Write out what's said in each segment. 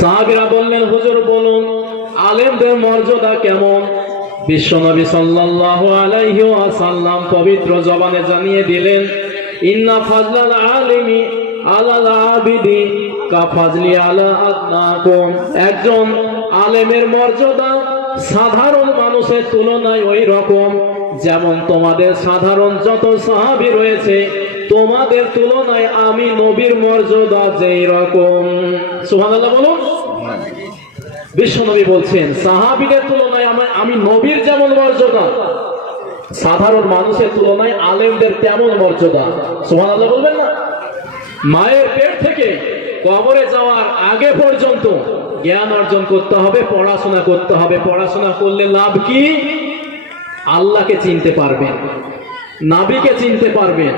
সাহাবীরা বললেন, হুজুর বলুন আলেমদের মর্যাদা কেমন? বিশ্বনবী সাল্লাল্লাহু আলাইহি ওয়াসাল্লাম পবিত্র জবানে জানিয়ে দিলেন, ইন্না ফাজলাল আলিমি আলাল আবিদি কা ফাজলি আলা আদনাকুম। একজন আলেমের মর্যাদা সাধারণ মানুষের তুলনায় ওই রকম যেমন তোমাদের সাধারণ যত সাহাবী রয়েছে তোমাদের তুলনায় আমি নবীর মর্যাদা যেই রকম। সুবহানাল্লাহ বলুন। বিশ্বনবী বলছেন সাহাবীদের তুলনায় আমি নবীর যেমন মর্যাদা, সাধারণ মানুষের তুলনায় আলেমদের তেমন মর্যাদা। সুবহানাল্লাহ বলবেন না? মায়ের পেট থেকে কবরে যাওয়ার আগে পর্যন্ত জ্ঞান অর্জন করতে হবে, পড়াশোনা করতে হবে। পড়াশোনা করলে লাভ কি? আল্লাহকে চিনতে পারবেন, নবীকে চিনতে পারবেন,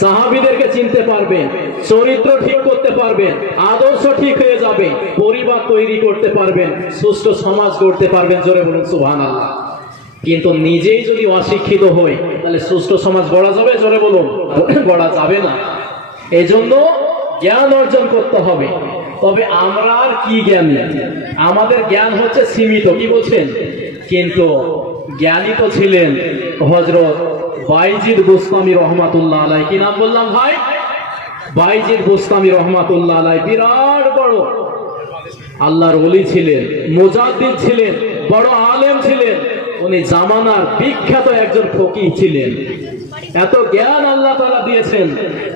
সাহাবীদেরকে চিনতে পারবেন, চরিত্র ঠিক করতে পারবেন, আদর্শ ঠিক হয়ে যাবে, পরিবার তৈরি করতে পারবেন, সুস্থ সমাজ গড়তে পারবেন। জোরে বলুন সুবহানাল্লাহ। কিন্তু নিজেই যদি অশিক্ষিত হই তাহলে সুস্থ সমাজ গড়া যাবে? জোরে বলুন, গড়া যাবে না। এজন্য জ্ঞান অর্জন করতে হবে। তবে আমরা আর কি জ্ঞানী? আমাদের জ্ঞান হচ্ছে সীমিত। কি বলছেন? কিন্তু জ্ঞানী তো ছিলেন হযরত বাইজিদ বুস্তামি রহমাতুল্লাহ আলাইহি। কি নাম বললাম ভাই? বাইজিদ বুস্তামি রহমাতুল্লাহ আলাইহি বিরাট বড় আল্লাহর ওলি ছিলেন, মুজাদ্দিদ ছিলেন, বড় আলেম ছিলেন। উনি জামানার বিখ্যাত একজন ফকিহ ছিলেন। এত জ্ঞান আল্লাহ তাআলা দিয়েছেন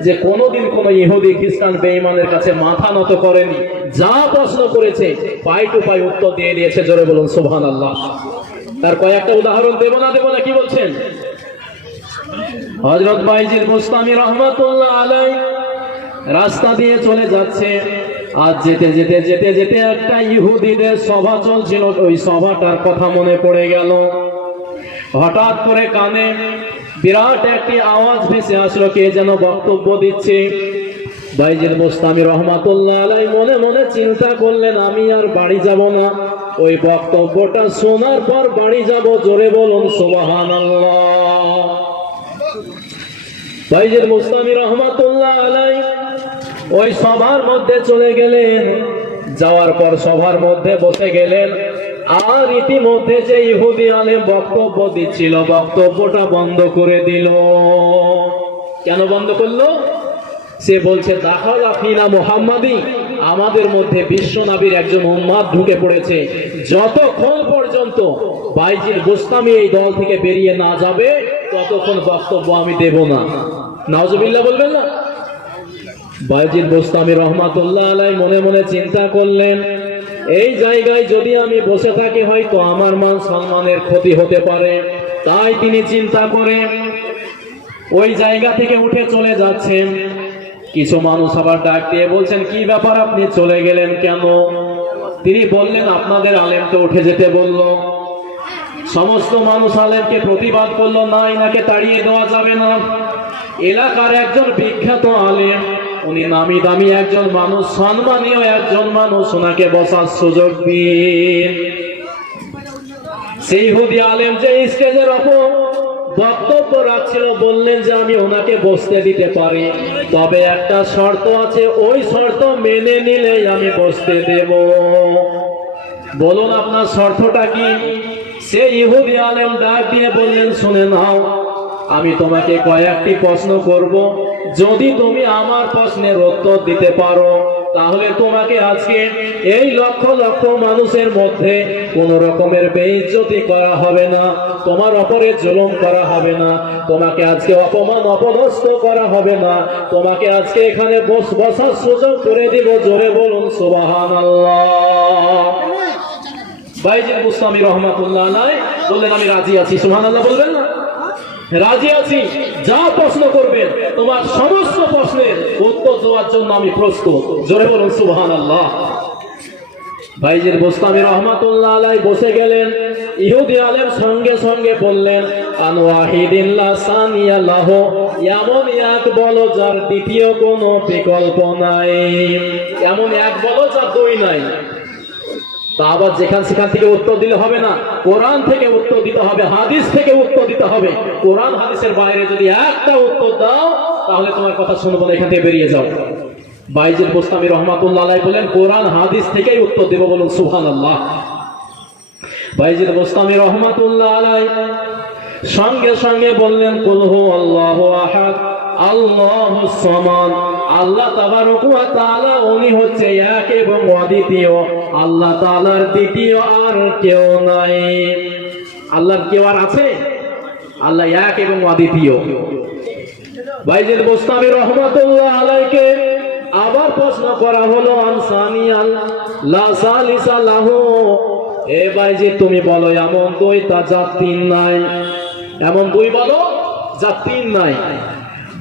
যে কোনোদিন কোন ইহুদি খ্রিস্টান বেঈমানের কাছে মাথা নত করেনি। যা প্রশ্ন করেছে পাই টু পাই উত্তর দিয়ে দিয়েছে। জোরে বলুন সুবহানাল্লাহ। তার কয়েকটা উদাহরণ দেব না কি বলছেন? হযরত বাইজিদ বুস্তামি রহমাতুল্লাহ আলাইহি রাস্তা দিয়ে চলে যাচ্ছে। আজ যেতে যেতে যেতে যেতে একটা ইহুদিদের সভা চলছিল। ওই সভাটার কথা মনে পড়ে গেল। হঠাৎ করে কানে বিরাট একটি আওয়াজ ভেসে আসলো, কে যেন বক্তব্য দিচ্ছে। বাইজিদ বুস্তামি রহমাতুল্লাহ আলাইহি মনে মনে চিন্তা করলেন, আমি আর বাড়ি যাব না, ওই বক্তব্যটা শোনার পর বাড়ি যাব। জোরে বলুন সুবহানাল্লাহ। বাইজিদ বুস্তামি রহমাতুল্লাহ আলাইহি ওই সভার মধ্যে চলে গেলেন। যাওয়ার পর সভার মধ্যে বসে গেলেন। আর ইতিমধ্যে যে ইহুদি আলেম বক্তব্য দিচ্ছিল বক্তব্যটা বন্ধ করে দিল। কেন বন্ধ করলো? সে বলছে দাখালা ফিনা মুহাম্মাদি, আমাদের মধ্যে বিশ্ব নবীর একজন উম্মাদ ঢুকে পড়েছে। যতক্ষণ পর্যন্ত বাইজিদ বুস্তামি এই দল থেকে বেরিয়ে না যাবে ততক্ষণ বক্তব্য আমি দেব না। নাউজুবিল্লাহ বলবেন না? বাইজিদ বুস্তামি রহমাতুল্লাহ আলাইহি মনে মনে চিন্তা করলেন, এই জায়গায় যদি আমি বসে থাকি হয়তো আমার মান সম্মানের ক্ষতি হতে পারে। তাই তিনি চিন্তা করে ওই জায়গা থেকে উঠে চলে যাচ্ছেন। কিছু মানুষ আবার ডাক দিয়ে বলছেন, কি ব্যাপার আপনি চলে গেলেন কেন? তিনি বললেন, আপনাদের আলেমকে উঠে যেতে বলল। সমস্ত মানুষ আলেমকে প্রতিবাদ করলো, না এনাকে তাড়িয়ে দেওয়া যাবে না। এলাকার একজন বিখ্যাত আলেম, উনি নামি দামি একজন মানুষ, সম্মানীয় একজন মানুষ, ওনাকে বসার সুযোগ দিন। সেই ইহুদি আলেম যে স্টেজের ওপর বক্তব্য রাখছিল বললেন যে আমি ওনাকে বসতে দিতে পারি, তবে একটা শর্ত আছে, ওই শর্ত মেনে নিলেই আমি বসতে দেব। বলুন আপনার শর্তটা কি? সেই ইহুদি আলেম ডাক দিয়ে বললেন, শুনে নাও, আমি তোমাকে কয়েকটি প্রশ্ন করব। যদি তুমি আমার প্রশ্নের উত্তর দিতে পারো তাহলে তোমাকে আজকে এই লক্ষ লক্ষ মানুষের মধ্যে কোন রকমের বেইজ্জতি করা হবে না, তোমার উপরে জুলুম করা হবে না, তোমাকে আজকে অপমান অপদস্থ করা হবে না, তোমাকে আজকে এখানে বসার সুযোগ করে দিব। জোরে বলুন সুবহানাল্লাহ। বাইজিদ বুস্তামি রহমাতুল্লাহ আলাইহি বললেন, আমি রাজি আছি। সুবহানাল্লাহ বলবেন না? রাজি আছি, যা প্রশ্ন করবেন তোমার সমস্ত প্রশ্নের উত্তর দেওয়ার জন্য আমি প্রস্তুত। জোরে বলুন সুবহানাল্লাহ। বাইজিদ বুস্তামি রহমাতুল্লাহ আলাইহি বসে গেলেন। ইহুদি আলেম সঙ্গে সঙ্গে বললেন, আন ওয়াহিদিন লা সানিয়া লাহু, এমন এক বলো যার দ্বিতীয় কোনো বিকল্প নাই। এমন এক বলো যার দুই নাই। তা আবার যেখান সেখান থেকে উত্তর দিলে হবে না, কোরআন থেকে উত্তর দিতে হবে, হাদিস থেকে উত্তর দিতে হবে। কোরআন হাদিসের বাইরে যদি একটা উত্তর দাও তাহলে তোমার কথা শুনবো না, এখান থেকে বেরিয়ে যাও। বাইজিদ বোস্তামি রহমাতুল্লাহ আলাইহি বলেন কোরআন হাদিস থেকেই উত্তর দেব, বলুন সুবহানাল্লাহ। বাইজিদ বোস্তামি রহমাতুল্লাহ আলাইহি সঙ্গে সঙ্গে বললেন কুল হু আল্লাহু আহাদ আল্লাহুস সামাদ, আল্লাহ তাবারক ওয়া তাআলা উনি হচ্ছে এক এবং অদ্বিতীয়, আল্লাহ তাআলার দ্বিতীয় আর কেউ নাই। আল্লাহর কেউ আর আছে? আল্লাহ এক এবং অদ্বিতীয়। বাইজিদ বোস্তামি রহমাতুল্লাহ আলাইহিকে আবার প্রশ্ন করা হলো আনসানিয়াল লা সালিসা লাহু, এ বাইজিদ তুমি বলো এমন দুই তা যা তিন নাই, এমন দুই বলো যা তিন নাই।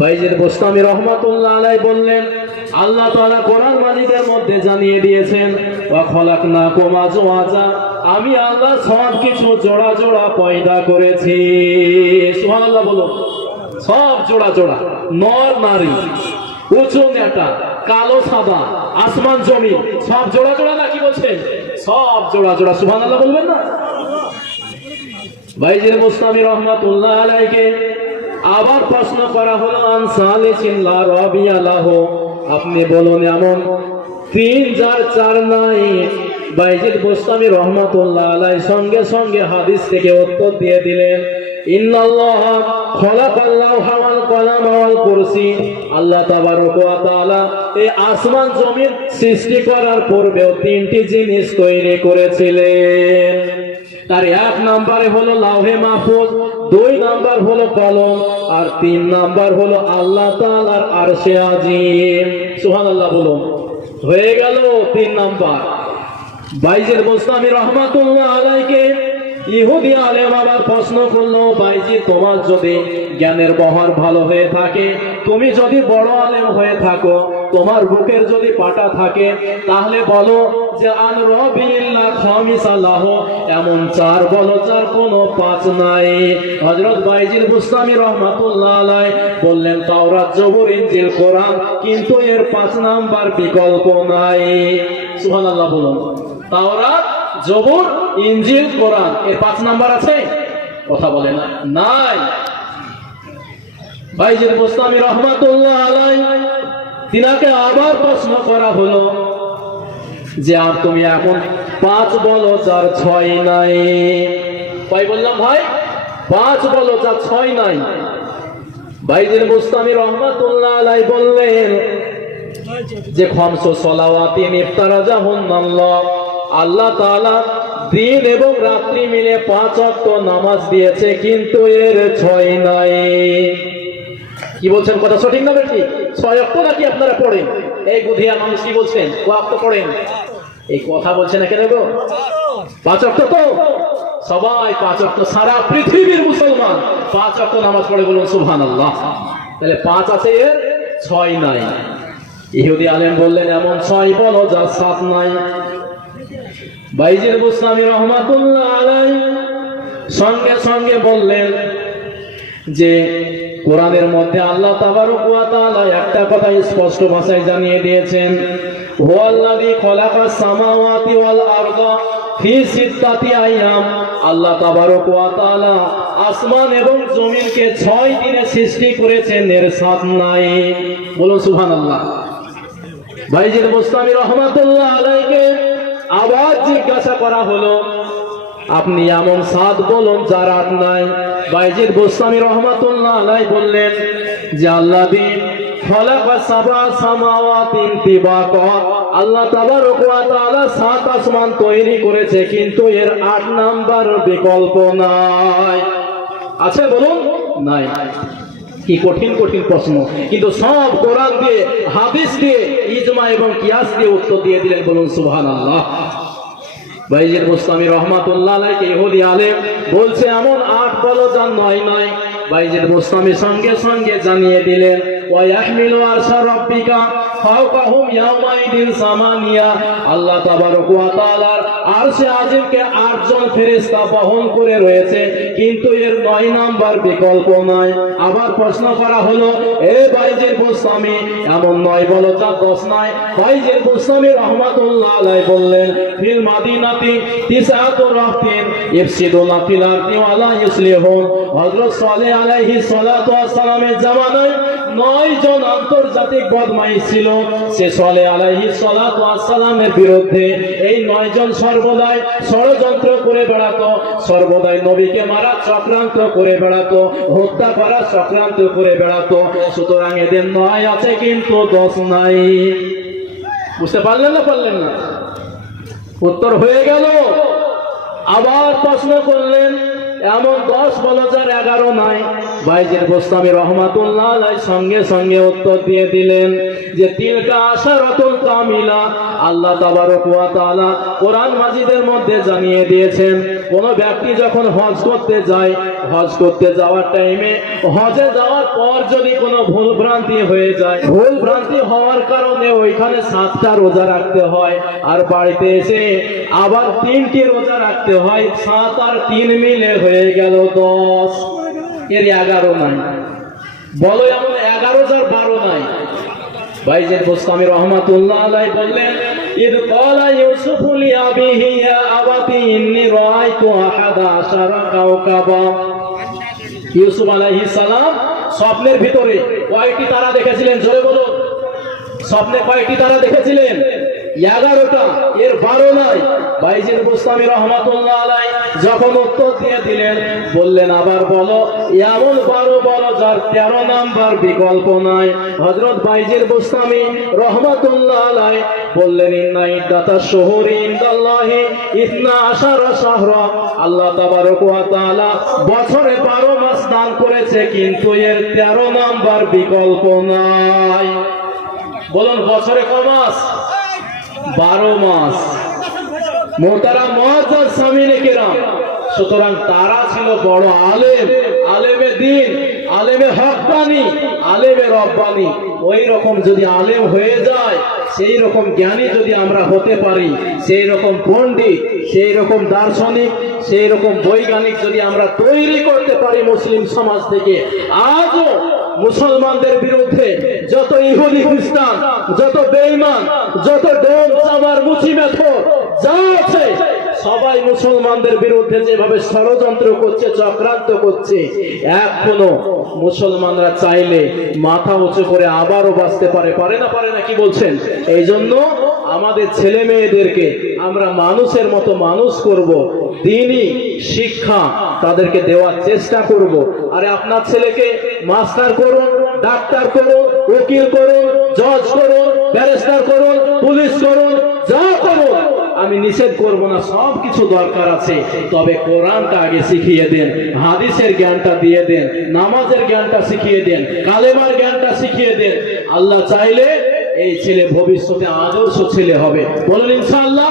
বাইজিদ বোস্তামি রহমাতুল্লাহ আলাইহি বললেন আল্লাহ তাআলা কোরআন মাজিদের মধ্যে জানিয়ে দিয়েছেন ওয়া খলাকনাকুম আজওয়াজা, আমি আল্লাহ সব কিছু জোড়া জোড়া পয়দা করেছি। সুবহানাল্লাহ বলো। সব জোড়া জোড়া, নর নারী, উঁচু নেতা, কালো সাদা, আসমান জমি, সব জোড়া জোড়া না, কি বলছেন? সব জোড়া জোড়া। সুবহানাল্লাহ বলবেন না? বাইজিদ বোস্তামি রহমাতুল্লাহ আলাইহিকে আবার প্রশ্ন করা হলো আনসালিসিন লা রাবিয়া লাহু, আপনি বলুন এমন তিন যার চার নাই। বাইজিদ বোস্তামি রহমাতুল্লাহ আলাইহি সঙ্গে সঙ্গে হাদিস থেকে উত্তর দিয়ে দিলেন ইন্নাল্লাহ খালাকাল লাওহা ওয়াল কলাম ওয়াল কুরসি, আল্লাহ তাবারক ওয়া তাআলা এই আসমান জমিন সৃষ্টি করার পূর্বেও তিনটি জিনিস তৈরি করেছিলেন। তার এক নম্বরে হলো লাউহে মাহফুজ, দুই নাম্বার হলো কলম, আর তিন নাম্বার হলো আল্লাহ তাআলার আরশে আজিম। সুবহানাল্লাহ বলুন। হয়ে গেল তিন নাম্বার। বাইজিদ বোস্তামি রহমাতুল্লাহ আলাইহিকে ইহুদি আলেম আবার প্রশ্ন করলো বাইজিদ তোমার যদি জ্ঞানের বহর ভালো হয়ে থাকে, তুমি যদি বড় আলেম হয়ে থাকো, তোমার বুকের যদি পাটা থাকে, তাহলে বলো যে আন রবিল্লাহ খামিসালাহ, এমন চার বলো যার কোনো পাঁচ নাই। হযরত বাইজিদ বোস্তামি রহমাতুল্লাহ আলাইহি বললেন তাওরাত জবুর ইনজিল কোরআন, কিন্তু এর পাঁচ নাম্বার বিকল্প নাই। সুবহানাল্লাহ বলুন। তাওরাত জবুর ইনজিল কোরআন এর পাঁচ নাম্বার আছে? কথা বলে না, নাই। বাইজিদ বোস্তামি রহমাতুল্লাহ আলাইহি তিনাকে আবার প্রশ্ন করা হলো যে আর তুমি এখন পাঁচ বলো যার ছয় নাই। তাই বললাম ভাই, পাঁচ বলো যার ছয় নাই। বাইজিদ বোস্তামি রহমাতুল্লাহ আলাইহি বললেন যে খামসু সালাওয়াতিন ইফতারাজাহুন্নাল্লাহ, আল্লাহ তাআলা দিন এবং রাত্রি মিলে 5 ওয়াক্ত নামাজ দিয়েছে, কিন্তু এর ছয় নাই। কি বলছেন? কথা সঠিক না বেঠিক? 6 ওয়াক্ত নাকি আপনারা পড়েন? এই বুধিয়া মানুষ কি বলছেন? ওয়াক্ত পড়েন? এই কথা বলছেন না কেন গো? 5 ওয়াক্ত তো সবাই 5 ওয়াক্ত, সারা পৃথিবীর মুসলমান 5 ওয়াক্ত নামাজ পড়ে, বলুন সুবহানাল্লাহ। তাহলে 5 আছে, এর 6 নাই। ইহুদি আলেম বললেন এমন 6 বলো যার 7 নাই। বাইজিদ বোস্তামি রহমাতুল্লাহ আলাইহি সঙ্গে সঙ্গে বললেন যে কোরআনের মধ্যে আল্লাহ তাবারক ওয়া তাআলা একটা কথা স্পষ্ট ভাষায় জানিয়ে দিয়েছেন, হুয়াল্লাযী খালাকাস সামাওয়াতি ওয়াল আরদা ফি সিত্তাতি আইয়াম, আল্লাহ তাবারক ওয়া তাআলা আসমান এবং জমিনকে 6 দিনে সৃষ্টি করেছেন, এর 7 নাই। বলুন সুবহানাল্লাহ। বাইজিদ বোস্তামি রহমাতুল্লাহ আলাইহিকে আবার জিজ্ঞাসা করা হলো আপনি এমন 7 বলুন যার 8 নাই। বাইজিদ বোস্তামি রহমাতুল্লাহ আলাইহি বললেন যে আল্লাযী খালাকা সাবআ সামাওয়াতিন তিবাকা, আল্লাহ তাবারক ওয়া তাআলা 7 আসমান তৈরি করেছে, কিন্তু এর 8 নাম্বার বিকল্প নাই। আছে বলুন? নাই। কি কঠিন কঠিন প্রশ্ন, কিন্তু সব কোরআন দিয়ে, হাদিস দিয়ে, ইজমা এবং কিয়াস দিয়ে উত্তর দিয়ে দিলেন, বলুন সুবহানাল্লাহ। বাইজিদ বোস্তামি রহমাতুল্লাহ আলাইহি ইহুদি আলেম বলছে এমন 8 বলো যার 9 নাই। বাইজিদ বোস্তামি সঙ্গে সঙ্গে জানিয়ে দিলেন ওয়া ইয়াহমিলু আরশা রাব্বিকা ফাওকাহুম ইয়াওমাইদিন সামানিয়া, আল্লাহ তাবারক ওয়া তাআলার আরশে আজিমকে 8 জন ফেরেশতা বহন করে রয়েছে, কিন্তু এর 9 নাম্বার বিকল্প নাই। আবার প্রশ্ন করা হলো এ বাইজিদ বোস্তামি এমন 9 বলো যার 10 নাই। বাইজিদ বোস্তামি রহমাতুল্লাহ আলাইহি বললেন ফিল মাদিনাতি তিসআতু রাহতিন ইফসিদুনা ফিল আরদি ওয়া লা ইসলিহুন। হযরত সালেহ আলাইহিস সালাতু ওয়াস সালামের জামানায় 9 জন আন্তর্জাতিক বদমাইশ ছিল সে সালে আলাইহিস সালাতু ওয়াস সালামের বিরুদ্ধে। এই 9 জন সর্বদাই ষড়যন্ত্র করে বেড়াতো, সর্বদাই নবীকে মারা চক্রান্ত করে বেড়াতো, হত্যা করা চক্রান্ত করে বেড়াতো। সুতরাং এদের 9 আছে কিন্তু 10 নাই। বুঝতে পারলেন না পারলেন না? উত্তর হয়ে গেল। আবার প্রশ্ন করলেন এমন 10 বলা যার 11 নাই। বাইজির বোস্তামি রহমাতুল্লাহ আলাইহি সঙ্গে সঙ্গে উত্তর দিয়ে দিলেন যে তিলকা আশারাতুল কামিলা। আল্লাহ তাবারক ওয়া তাআলা কোরআন মাজিদের মধ্যে জানিয়ে দিয়েছেন কোন ব্যক্তি যখন হজ করতে যায়, হজ করতে যাওয়ার টাইমে হজে যাওয়ার পর যদি কোনো ভুল ভ্রান্তি হয়ে যায়, ভুল ভ্রান্তি হওয়ার কারণে ওইখানে 7টা রোজা রাখতে হয়, আর বাড়িতে এসে আবার 3টি রোজা রাখতে হয়। 7 আর 3 মিলে হয়ে গেল 10। এর 11 নাই। বলো এমন 11 যার 12 নাই। বাইজিদ বোস্তামি রহমাতুল্লাহ আলাইহি বললেন ইদ ক্বালা ইউসুফু লিআবিহি ইয়া আবাতি ইন্নী রাআইতু আহাদা আশারা কাওকাবা। ইউসুফ আলাইহিস সালাম স্বপ্নের ভিতরে কয়টি তারা দেখেছিলেন? জোরে বলুন, স্বপ্নে কয়টি তারা দেখেছিলেন? 11টা। এর 12 নাই। বাইজিদ বোস্তামি রহমাতুল্লাহ আলাইহি যখন উত্তর দিয়ে দিলেন বললেন আবার বলো এমন 12 বলো যার 13 নাম্বার বিকল্প নাই। হযরত বাইজিদ বোস্তামি রহমাতুল্লাহ আলাইহি বললেন ইন্না ইদ্দাতাশ শুহুরি ইনদাল্লাহি 12 শাহরা। আল্লাহ তাবারক ওয়া তাআলা বছরে 12 মাস দান করেছে, কিন্তু এর 13 নাম্বার বিকল্প নাই। বলুন বছরে কয় মাস? 12 মাস। মোহতারাম মুআজ্জাজ সামিনে কেরাম, সুতরাং তারা ছিল বড় আলেম, আলেমে দ্বীন, আলেমে হক্কানি, আলেমে রব্বানি। ওই রকম যদি আলেম হয়ে যায়, সেই রকম জ্ঞানী যদি আমরা হতে পারি, সেই রকম পণ্ডিত, সেই রকম দার্শনিক, সেই রকম বৈজ্ঞানিক যদি আমরা তৈরি করতে পারি মুসলিম সমাজ থেকে, আজও মুসলমানদের বিরুদ্ধে যত ইহুদি খ্রিস্টান, যত বেঈমান, যত ডোম চামার মুচি মেথর যা আছে সবাই মুসলমানদের বিরুদ্ধে যেভাবে ষড়যন্ত্র করছে, চক্রান্ত করছে, এখনো মুসলমানরা চাইলে মাথা উঁচু করে আবারও বাঁচতে পারে। পারে না? পারে না? কি বলছেন? এই জন্য আমাদের ছেলে মেয়েদেরকে আমরা মানুষের মতো মানুষ করব, দ্বীনি শিক্ষা তাদেরকে দেওয়ার চেষ্টা করব। আরে আপনার ছেলেকে মাস্টার করুন, ডাক্তার করুন, উকিল করুন, জজ করুন, ব্যারিস্টার করুন, পুলিশ করুন, যা করুন, আমি নিষেধ করব না, সব কিছু দরকার আছে। তবে কোরআনটা আগে শিখিয়ে দেন, হাদিসের জ্ঞানটা দিয়ে দেন, নামাজের জ্ঞানটা শিখিয়ে দেন, কালেমার জ্ঞানটা শিখিয়ে দেন। আল্লাহ চাইলে এই ছেলে ভবিষ্যতে আদর্শ ছেলে হবে। বলেন ইনশাআল্লাহ।